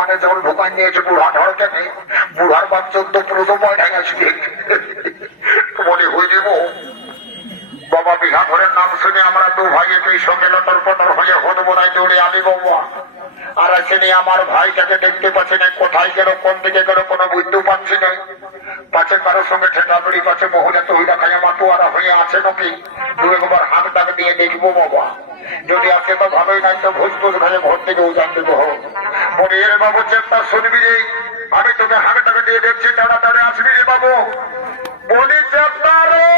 মানে যেমন ঢোকান নিয়েছে বুড়া ঢড়কে নেই, বুড়ার বাপ 14-15 পয়সায় আসবে। মনে হয়ে দেব বাবা বিঘা ঘরের নাম শুনে আমরা দু ভাইয়ের সঙ্গে লটর পটর হয়ে হদবরায় দৌড়ে আলি বাবা। আর আসেনি আমার ভাইটাকে দেখতে পাচ্ছি না, কোথায় গেল কোন দিকে গেল কোনো বুঝতে পারছি না। পাশে কারোর সঙ্গে ঠেকাবড়ি পাশে মহিলা তো হইলা খাইয়া মাতুয়ারা হয়ে আছে নাকি, দু একবার হাত ডাক দিয়ে দেখবো বাবা। যদি আসে তো ভালোই, নাই তো ভোজ ভোজ খাইয়ে ঘর থেকে উজান দেবো। বলি রে বাবু চেষ্টা শুনবি রে, আমি তোকে হাত ডাক দিয়ে দেখছি, তাড়াতাড়ি আসবি রে বাবু। বলি চেষ্টা রে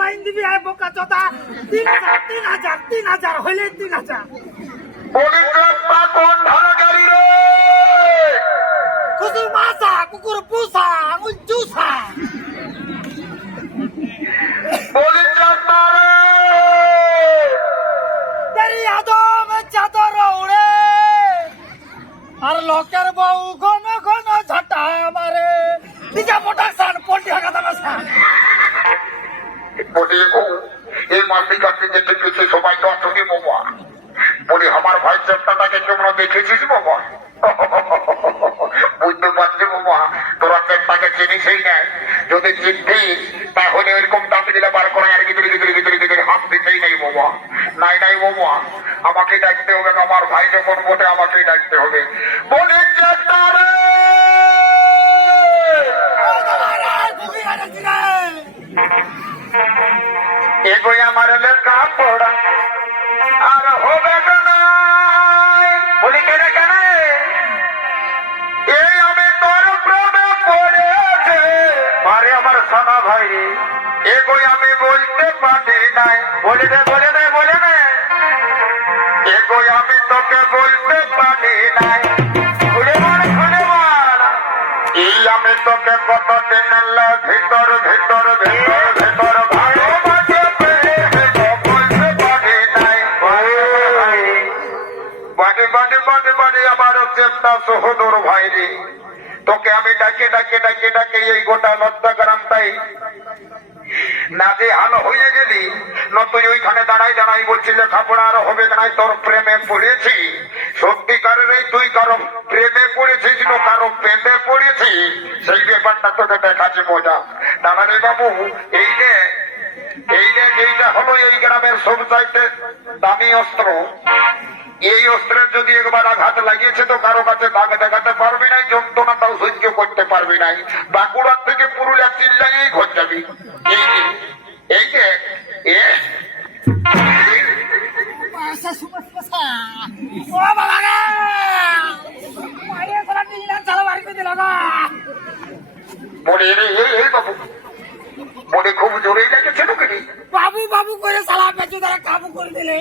লাইন দিবি বোকা চোদা 3,000 হইলে 3,000। বলি চেষ্টা কোন ধারা গাড়ি রে? কুকুর মাসা কুকুর পুষা আঙুল চুষা। বলি চেষ্টা রে তেরি আদম চাদর উড়ে আর লোকের বউ ঘন ঘন ঝাঁটা মারে। দিজা প্রোটেকশন পোল্ট্রি হাঁকা না। বলি এই মাসিক আপনি যে দেখেছি সবাই তো আসনি বাবা। বলি আমার ভাই চেষ্টাটাকে কেমন দেখেছিস বাবা? বুঝতে পারছি বাবা, তোরা চেষ্টাকে চিনিসই না। যদি চিনতিস তাহলে ওইরকম দাঁত দিলে বার করে আর গিদড়ি গিদড়ি গিদড়ি গিদড়ি হাত দিতেই নাই বাবা। নাই নাই বাবা, আমাকে ডাকতে হবে, আমার ভাই যখন বটে আমাকেই ডাকতে হবে। বলি চেষ্টা রে এগোই আমার লেখা পড়া আর হবে না। বলি কেন কেন এই আমি তোর প্রেমে পড়েছে মারে আমার সোনা ভাই রে। এগোই আমি বলতে পারি নাই, বলে দে বলে দে বলে দে। এগোই আমি তোকে বলতে পারি নাই, খুলে মার খুলে মার। এই আমি তোকে কতদিন ভিতর ভিতর ভিতর ভিতর ভালোবাসে বলতে পারি নাই। বাড়ি বাড়ি বাড়ি বাড়ি আমার চেষ্টা সহদর ভাই রে। তোকে আমি ডাকে ডাকে ডাকে ডাকে এই গোটা লজ্জা গ্রামটাই না যে হালো হয়ে গেলি না, তুই ওইখানে দাঁড়াই দাঁড়াই বলছি লেখাপড়া আর হবে নাই, তোর প্রেমে পড়েছি। সত্যিকারের তুই কারো প্রেমে পড়েছিস না কারো পেটে পড়েছি, সেই ব্যাপারটা তোকে দেখাচ্ছি মজা। দাঁড়ারে বাবু এই যে এইটা হলো এই গ্রামের সবচাইতে দামি অস্ত্র। এই অস্ত্রের যদি একবার আঘাত লাগিয়েছে তো কারো কাছে দাগ দেখাতে পারবি নাই, যন্ত্রণাটাও সহ্য করতে পারবি নাই। বাঁকুড়ার থেকে পুরুলিয়া চিল্লাইয়েই ঘর যাবি। এই যে বলে রে এই বাবু, বলে খুব জোরেই লেগেছে নাকি? বাবু বাবু করে সালা পেঁচু তারা কাবু করে দিলে।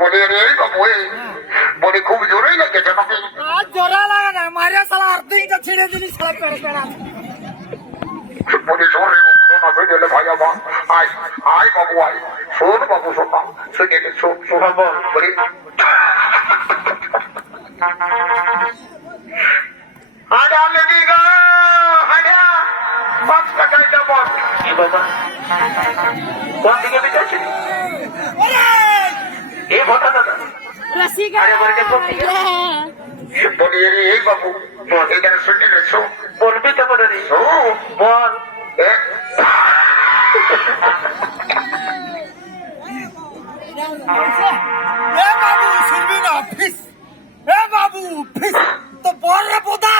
বলে রে বাবু বলে খুব জোরেই লেগেছে নাকি? আর জোরা লাগে না, মারিয়া সালা অর্ধেকটা ছিঁড়ে দিলি সালা পেরে পেরা। বলে শোন রে বাবু, শোনা শুনে ভাই আমার আয় আয় বাবু আয়, শোন বাবু শোনা শুনে শোন শোনা বল। বলি হাঁটা লেগে গা হাঁটা বাপ কাটাই যাব বাবা। কোন দিকে বিটাচ্ছি এই ভোটা দাদা বলি রে এই বাবু এখানে শুনে রেছো বলবি তো বলে রে বল। বাবু শুনবি না ফিস, এ বাবু ফিস তো বল রে বোদা।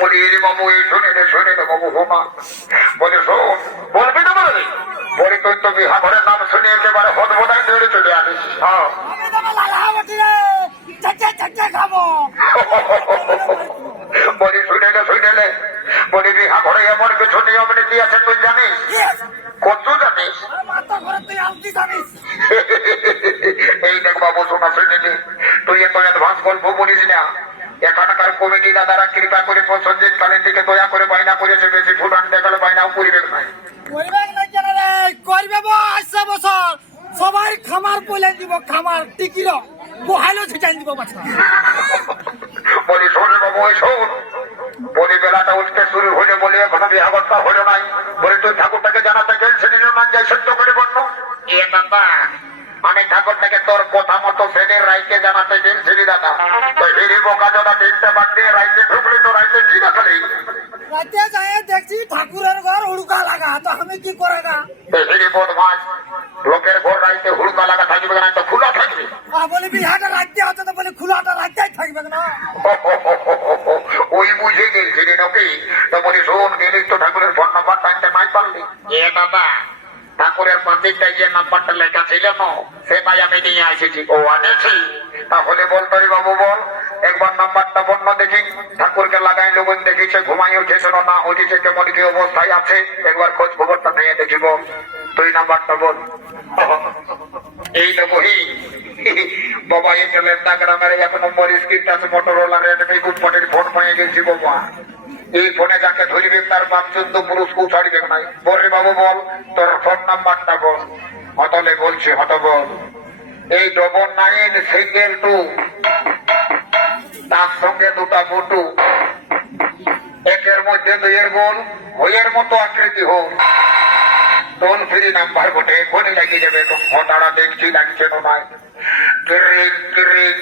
বলি রে বাবু এই শুনে রে বাবু হোমা। বলে শোন বলবি তো বলে বলি তুই তো বিহা ঘরের নাম শুনে একেবারে হদ বোধায় দৌড়ে চলে আসিস। হ্যাঁ খাবো বলি শুনে নে বলি বিহা ঘরে এমন কিছু নিয়ম নীতি আছে তুই জানিস? কত জানিস? এই দেখ বাবু শোনা শুনে নে, তুই এত অ্যাডভান্স গল্প বলিস না। এখানকার কমিটি দাদারা কৃপা করে প্রসঞ্জিৎ কালের দিকে দয়া করে বায়না করেছে, বেশি ফুটান দেখালে বায়নাও পরিবেশ নাই। করবে আসছে বছর সবাই খামার বলে দিব, খামার টিকির বহাইলো ছিটাই দিব বাচ্চা। বলি শোন বাবু শোন, বলি বেলাটা উঠতে শুরু হলে বলে এখনো বিহাগত নামটা হলো নাই। বলে তুই ঠাকুরটাকে জানাতে গেছিলি না, যাই সত্য করে বলল। এ বাবা, আমি ঠাকুরটাকে তোর কথা মতো সেদিন রাইতে জানাতে গেছিলি দাদা। তো হিরি বোকা দাদা তিনটে বাদ দিয়ে রাইতে ঢুকলি, তো রাইতে কি দেখালি? রাতে যায় দেখছি ঠাকুরের ঘর হুড়কা লাগা, তো আমি কি করে না? তো হিরি বদমাস, লোকের ঘর রাইতে হুড়কা লাগা থাকবে না, তো খোলা থাকবে। বলি বিহাটা রাখতে হচ্ছে, তো বলি খোলাটা রাখতেই থাকবে না। ওই বুঝে গেছিলি নাকি? তো বলি শোন, গেলিস তো ঠাকুরের ফোন নাম্বার টানতে নাই পারলি। এ বাবা, ঠাকুরের পাঁচিরটাই যে নাম্বারটা লেখা ছিল না, সেটাই আমি নিয়ে এসেছি। ও আনেছি? তাহলে বলতো বাবু বল, একবার নাম্বারটা বন্য দেখি। ঠাকুরকে লাগাই লোক দেখিছে, ঘুমাই উঠেছে না উঠেছে, কেমন কি অবস্থায় আছে, একবার খোঁজ খবরটা নিয়ে দেখি। বল তুই নাম্বারটা বল। এই তো বহি বাবা, এই লেন্দা গ্রামের 1 number screen touch Motorola Redmi গুডমটির ফোন পেয়ে গেছি বাবা। এই ফোনে যাকে ধরবে তার বাপ চন্দ্র পুরুষ কেউ ছাড়বে নাই। বল বাবু বল, তোর ফোন নাম্বারটা বল। হতলে বলছি, হত বল। এই 9992, তার সঙ্গে 2টা বুটু, একের মধ্যে 2 গোল, হইয়ের মতো আকৃতি হোক। টোল ফ্রি নাম্বার বটে, এখনই লাগিয়ে যাবে। হঠাৎ দেখছি লাগছে নয়। কিরিং কিরিং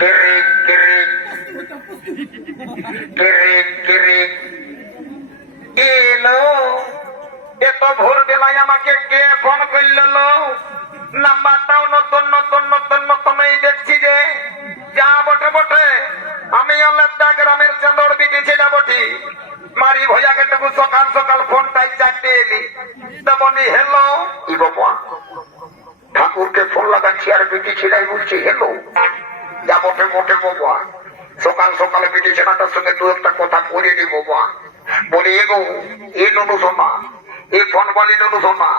কিরিং কিরিং কিরিং কিরিং। এলো, এত ভোর বেলায় আমাকে কে ফোন করল? নাম্বারটাও নতুন নতুন নতুন নতুন এই দেখছি যে। যা বটে বটে, আমি লেন্দা গ্রামের চাঁদর বিটি ছেলে বটি। মারি ভইয়াকে টুকু সকাল সকাল ফোনটাই চারটে এলি। তেমনি হেলো, কি বাবা, ঠাকুরকে ফোন লাগাচ্ছি আর বিটি ছেলাই বলছি হেলো। যা বটে বটে বাবা, সকাল সকালে বিটি ছেলেটার সঙ্গে 2-একটা কথা করে নি বাবা। বলি এগো, এ ননু সোনা, এ ফোন বলি ননু সোনা,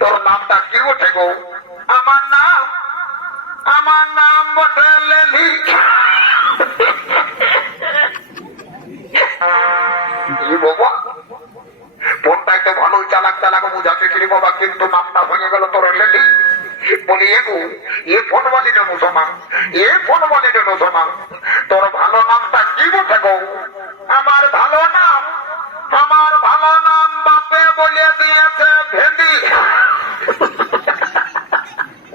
তোর নামটা কি বটে গো? আমার নাম বটে লেলি। বাবা, ফোনটাই তো ভালোই চালাক চালাক বুঝাচ্ছিলি বাবা, কিন্তু নামটা ভেঙে গেল তোর লেলি। বলি এগো, এ ফোন বলি নেবো সোনা, এ ফোন বলি নেবো সোনা, তোর ভালো নামটা কি বটে গো? আমার ভালো নাম বাপে বলে দিয়েছে ভেন্ডি।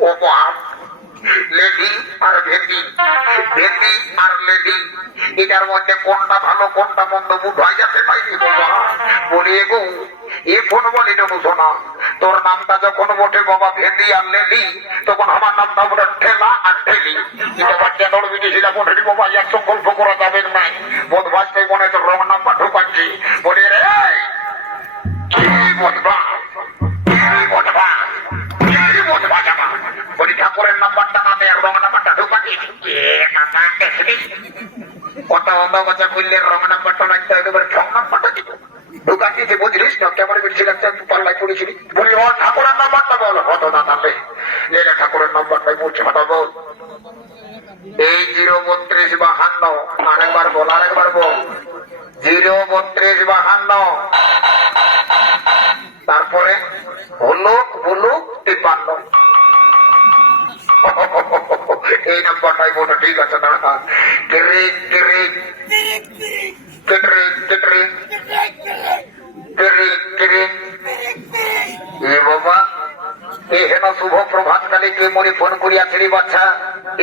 ও বাপ, লেডি আর ভেন্ডি, ভেন্ডি আর লেডি, এটার মধ্যে কোনটা ভালো কোনটা মন্দ বুঝাই যাচ্ছে পাইনি বাবা। বলি এগো, এ ফোন বলি নেবো সোনা, তোর নামটা যখন বটে বাবা ভেন্ডি আর লেডি, তখন আমার নামটা বটে ঠেলা আর ঠেলি। এটা বাচ্চা দৌড় বিদেশিরা বটে বাবা, একসঙ্গে গল্প করা যাবে না। বদমাসটাই মনে হচ্ছে রং নাম্বার ঢুকাচ্ছি। বলি রে বলি ঠাকুরের নাম্বারটা না দেয়, রং নাম্বারটা ঢুকাচ্ছি। কত অন্ধ কথা বললে রং নাম্বারটা লাগতে একেবারে ঠং নাম্বারটা দিব ঢুকাচ্ছি, বুঝলিস না? কেমন করেছিলাম পাল্লায় পড়েছিলি। বলি ও ঠাকুরের নাম্বারটা বল। হতো না তাহলে ঠাকুরের নাম্বারটাই বলছে, হতো বল। এই 03252, আরেকবার বল, আরেকবার বল। 03252, তারপরে হলুক বুলুক 53। এই নাম্বারটাই বলো, ঠিক আছে দাঁড়া। কিরিং কিরিং কিরিং কিরিং কিরিং কিরিং। এ বাবা, এ হেন শুভ প্রভাত কালে কে মনে ফোন করিয়াছিলি বাচ্চা?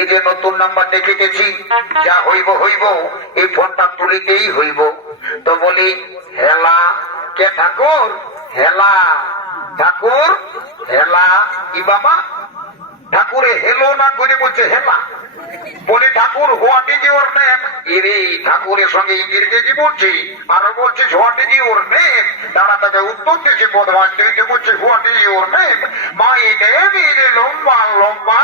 এই যে নতুন নাম্বার দেখে গেছি, যা হইব হইব, এই ফোনটা তুলিতেই হইব। তো বলি হেলা, কে ঠাকুর? হেলা ঠাকুর, হেলা কি বাবা? ঠাকুরে হেলো না করে বলছে হেলা। বলি ঠাকুর, হোয়াট ইজ ইউর নেম? এরে ঠাকুরের সঙ্গে ইংরেজি বলছি, আর বলছিস হোয়াট ইজ ইউর নেম? তারা তাকে উত্তর দিয়েছে বদমাস, তুই বলছি what is your name? My name is লম্বা লম্বা।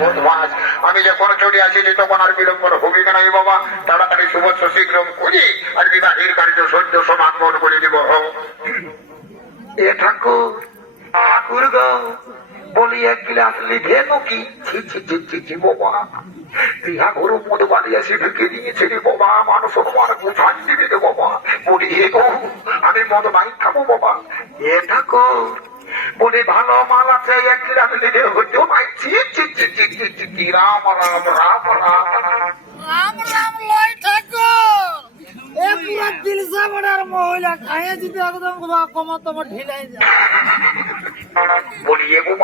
বদমাস, আমি যখন চলে আসিছি তখন আর বিলম্ব হবে না বাবা। তাড়াতাড়ি শুভস্য শীঘ্রম করি আর বিবাহের কার্য সদ্য সমাপন করে দিব। এ ঠাকুর, ঠাকুর গো, বলি 1 গ্লাস লিখে নাকি? বাবা, বিহা ঘুরু মধু বানিয়ে এসে ঢুকে দিয়েছে রে বাবা, মানুষ তোমার বুঝান দিবি রে বাবা। বলি হে গো, আমি মদ নাই খাবো বাবা। এ ঠাকুর, বলি ভালো মাল আছে 1 গ্লাস লিখে হইতেও নাই। রাম রাম রাম রাম রাম রাম লয় ঠাকুর, ये दिल से बड़ा मोहला खाए जीते एकदम कमर तो ढीला যায় বলি এগো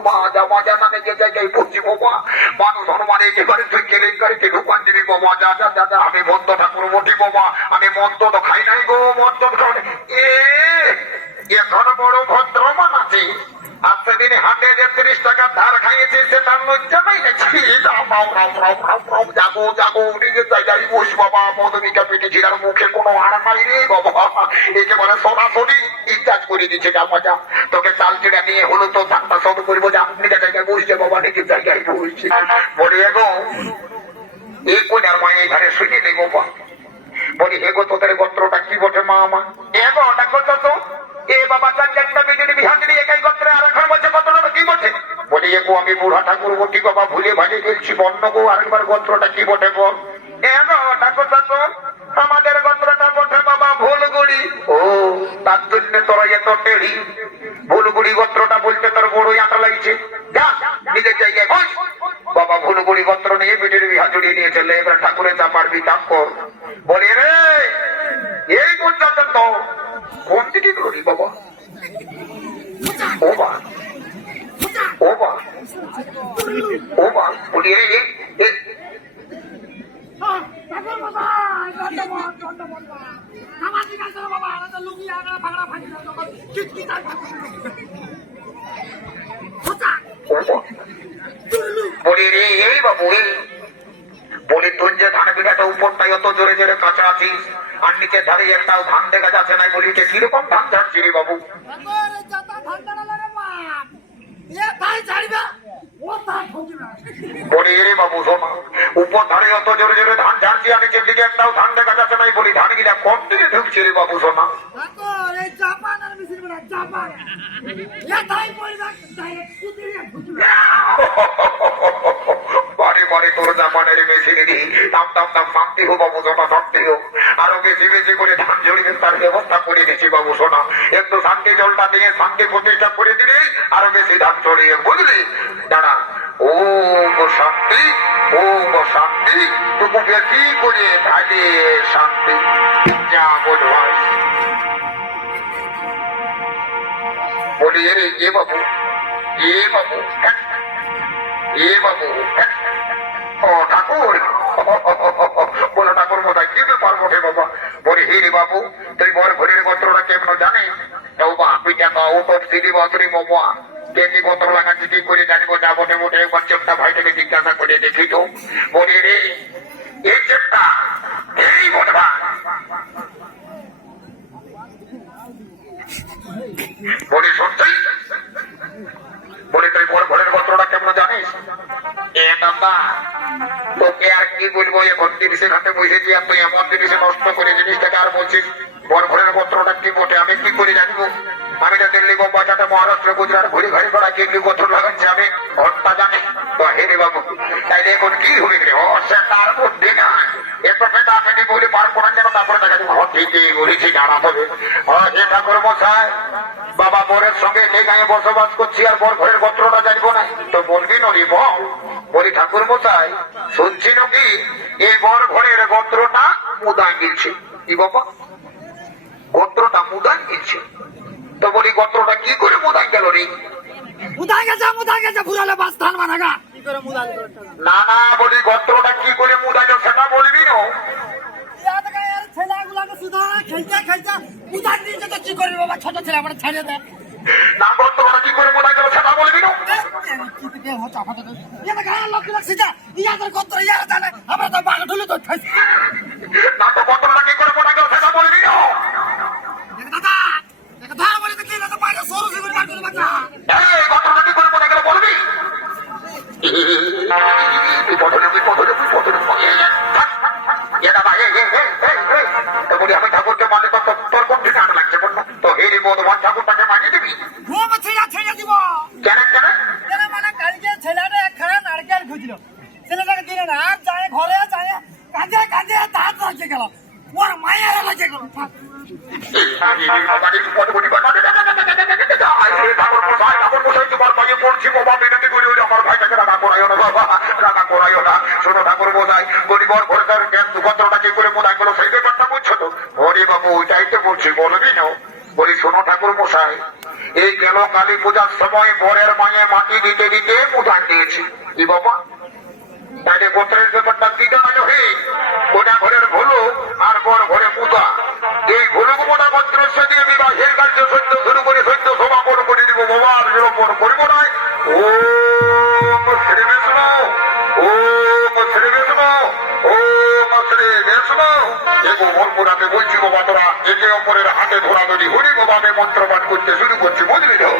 মা যাওয়া জানা নেই জায়গায় পড়ছি বাবা মানুষ হনুমান একেবারে তুই কেলেঙ্কারিতে ঢুকান দিবি বাবা যা যা যা আমি মন্দ ঠাকুর বটি বাবা আমি মন্দ তো খাই নাই গো মন্দ খাই এখন বড় ভদ্রমান আছে আর সেদিন হাটে যে 30 টাকা ধার খাইয়েছে সেটা লজ্জা নাই নাকি যাবো যাবো নিজের জায়গায় বস বাবা মধুমিকা পেটে ঝিরার মুখে কোনো আর নাই রে বাবা একেবারে সরাসরি ইনচার্জ করে দিচ্ছে যা মজা তোকে চাল চিড়া নিয়ে হলো তো ধানটা সব করবো যা নিজের জায়গায় বসছে বাবা নিজের জায়গায় বসছে বলি এগো এই কোনার মায়ের ঘরে শুনে নেই বাবা বলি এগো তোদের গোত্রটা কি বটে মা মা এগো ওটা করতো তো এ বাবা চার চারটা বিজেপি বিহারি একাই গোত্রে আর এখন বলছে গোত্রটা কি বটে বলি এগো আমি বুড়া ঠাকুর বটি বাবা ভুলে ভালে গেছি বন্য গো আরেকবার গোত্রটা কি বটে বল এগো ওটা করতো তো আমাদের গোত্রটা বটে বাবা ভুলগুড়ি ও তার জন্য তোরা এত টেড়ি ভুলগুড়ি গোত্রটা বলতে তোর বড়ই আটা লাগছে যা নিজের জায়গায় বস বাবা ভুলগুড়ি গোত্র নিয়ে বিটির বিহা জড়িয়ে নিয়ে চলে এবার ঠাকুরের যা পারবি তা কর বলি রে এই পর্যন্ত তো কোন দিকে করি বাবা ও বা ও বা ও বা বলি ঠাকুর বাবা আমার দিকে আসো বাবা আলাদা লুঙ্গি আগা ফাগড়া ফাটি দাও তখন কিটকি তার বলি রে এই বাবু এই বলি তোর যে ধান বিঘাটা উপরটাই অত জোরে জোরে কাঁচা আছিস আর নিচে ধারে একটাও ধান দেখা যাচ্ছে না বলি কিরকম ধান ঝাড়ছি রে বাবু বলি রে বাবু শোনা উপর ধারে অত জোরে জোরে ধান ঝাড়ছি আর নিচের দিকে একটাও ধান দেখা যাচ্ছে না বলি ধান গিলা কোন দিকে ঢুকছে রে বাবু শোনা বারে বারে তোর জাপানের মেশিন দিই দাম দাম দাম শান্তি হো বাবু সোনা শান্তি হোক আরো বেশি বেশি করে ধান জড়িয়ে তার ব্যবস্থা করে দিচ্ছি বাবু সোনা একটু শান্তি জলটা দিয়ে শান্তি প্রতিষ্ঠা করে দিলে আরো বেশি ধান ছড়িয়ে বুঝলি দাঁড়া ও শান্তি ও শান্তি তবু বেশি করে ঢালে শান্তি যা বল ভাই বলি এ এ বাবু এ বাবু এ বাবু ও ঠাকুর বলো ঠাকুর মোটাই কি ব্যাপার বটে বাবা বলি হে রে বাবু তুই বর ঘরের গোত্রটা কেমন জানিস বা পিঠা ও তো সিঁড়ি বছরই বাবা কে কি গোত্র লাগাচ্ছি কি করে জানিব যা বটে মোটে একবার চেপটা ভাই থেকে জিজ্ঞাসা করে দেখি তো বলি রে এই চেপটা এই বটে ভাই বলি সত্যি বলি তুই বর ঘরের গোত্রটা কেমন জানিস এ দাদা তোকে আর কি বলবো এখন জিনিসের হাতে বসেছি আর তুই এমন জিনিসে নষ্ট করে জিনিসটাকে আর বলছিস বর ঘরের গোত্রটা কি বটে আমি কি করে জানবো আমি তো দিল্লি বোম্বাইতে মহারাষ্ট্র গুজরাট ঘুরে ঘুরে করা কি গোত্র লাগাচ্ছি আমি ঘরটা জানি তো হেরে বাবু তাইলে এখন কি হবে রে ও সে তার বুদ্ধি না একটু পেটা পেটি বলে পার করার জন্য তারপরে দেখা যাবে ঠিকই বলেছি জানা হবে হে ঠাকুর মশাই বাবা বরের সঙ্গে এই গায়ে বসবাস করছি আর বর ঘরের গোত্রটা জানবো না তো বলবি নরি বল বলি ঠাকুর মশাই শুনছি নাকি এই বর ঘরের গোত্রটা মুদান গিলছে কি বাবা গোত্রটা মুদান গিলছে তো বলি গোত্রটা কি করে মুদান গেল রে মুদা গেছে ফুরালে বাস ধান বানাগা কি করে মুদা না না বলি গোত্রটা কি করে মুদান সেটা বলবি না ছেলেগুলাকে সুধা খেলতে খেলতে মুদা নিয়ে তো কি করবি বাবা ছোট ছেলে আমার ছেড়ে দে না গোত্রটা কি করে মুদান গেল সেটা বলবি না না তো গোত্রটা কি করে মুদান গেল সেটা বলবি না এই গোত্রটা কি করে মুদান গেল বলবি বলি আমি ঠাকুরকে মানে তোর কোন থেকে আট লাগছে তো হেরি বোধমান ঠাকুরটাকে মানিয়ে দিবি ছেড়ে দিব কেন কেন মানে কালকে ছেলেটা একখানা নারকেল খুঁজলো ছেলেটাকে দিলে না আর যায় ঘরে যায় কাঁদে কাঁদে দাঁত রাখে গেল ওর মায়ের লাগে গেল আমার ভাইটাকে রাগা করাইও না বাবা রাগা করাইও না ছোট ঠাকুর বোঝাই গরিবর ঘরে গোত্রটা কি করে মোদায় গেল সেই ব্যাপারটা বুঝছো তো হরি বাবু ওইটাই তো বলছি বলবি না বলি শোনো ঠাকুর মশাই এই গেল কালী পূজার সময় বরের মায়ে মাটি দিতে দিতে প্রধান দিয়েছি কি বাবা তাইলে গোত্রের ব্যাপারটা কি জানালো হে কোটা ঘরের ভুলু আর বর ঘরে পূজা এই ভুলুক মোটা গোত্রের সাথে বিবাহের কার্য সত্য শুরু করে সত্য সমাপন করে দিব বাবা আর নিরূপণ করিব না ওম শ্রী বিষ্ণু ওম শ্রী বিষ্ণু ওম শ্রী বিষ্ণু এগো মনপুরাতে বলছি বাবা তোরা একে অপরের হাতে ধরাধরি হরি বাবাকে মন্ত্রপাঠ করতে শুরু করছি বুঝলি তো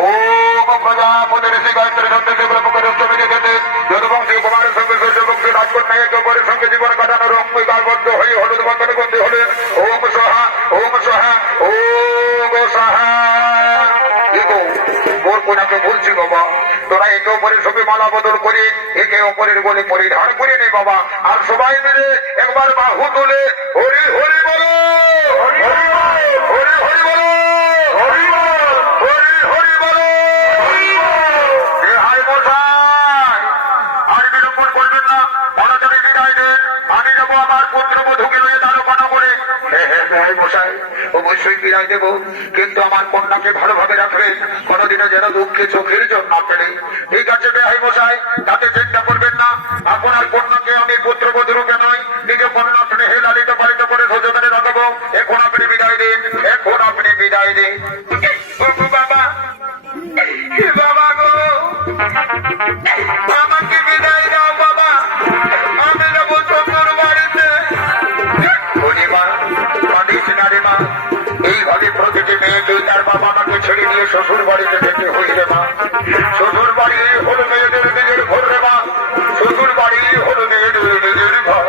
ওম প্রজাপতি ঋষি গায়ত্রী নন্দে ব্রহ্মকে রস্তমে যেতে যদুবংশী কুমারের সঙ্গে সূর্যবংশী রাজকন্যা এক অপরের সঙ্গে জীবন কাটানোর অঙ্গীকারবদ্ধ হয়ে হলুদ বন্ধনে বন্দী হলে ওম সোহা ওম সোহা ওম সোহা এগো মোর কোনাকে বলছি বাবা তোরা একে অপরের সঙ্গে মালা বদল করে একে অপরের বলে পরিধান করে নে বাবা আর সবাই মিলে একবার বাহু তুলে হরি হরি বলো হরি হরি বলো হরি হরি বলো হে হাই মশাই আর বিলম্বন করবেন না তাড়াতাড়ি বিদায় দেন আমি যাবো আমার পুত্রবধূকে নিয়ে দাঁড়ানো করে হ্যাঁ মশাই অবশ্যই বিদায় দেবো কিন্তু আমার কন্যাকে ভালোভাবে রাখবেন কোনোদিনও যেন দুঃখে চোখের জল না ফেলে ঠিক আছে বেহাই মশাই তাতে চিন্তা করবেন না আপনার কন্যাকে আমি পুত্রবধূকে নয় নিজে কন্যা স্নেহে লালিত পালিত করে সচেতনে রাখবো এখন আপনি বিদায় দিন এখন আপনি বিদায় দিন বাবা বাবা গো আমাকে বিদায় দাও বাবা আমি যাবো শ্বশুর বাড়িতে মা এইভাবে প্রতিটি মেয়েকে তার বাবা মাকে ছেড়ে দিয়ে শ্বশুর বাড়িতে যেতে হইলে মা শ্বশুর বাড়ি হল মেয়েদের নিজের ঘর রে মা শ্বশুর বাড়ি হল মেয়েদের নিজের ঘর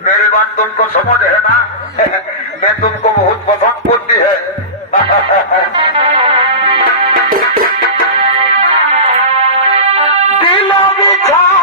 मेरे बात तुमको समझ है ना मैं तुमको बहुत पसंद करती है दिल যা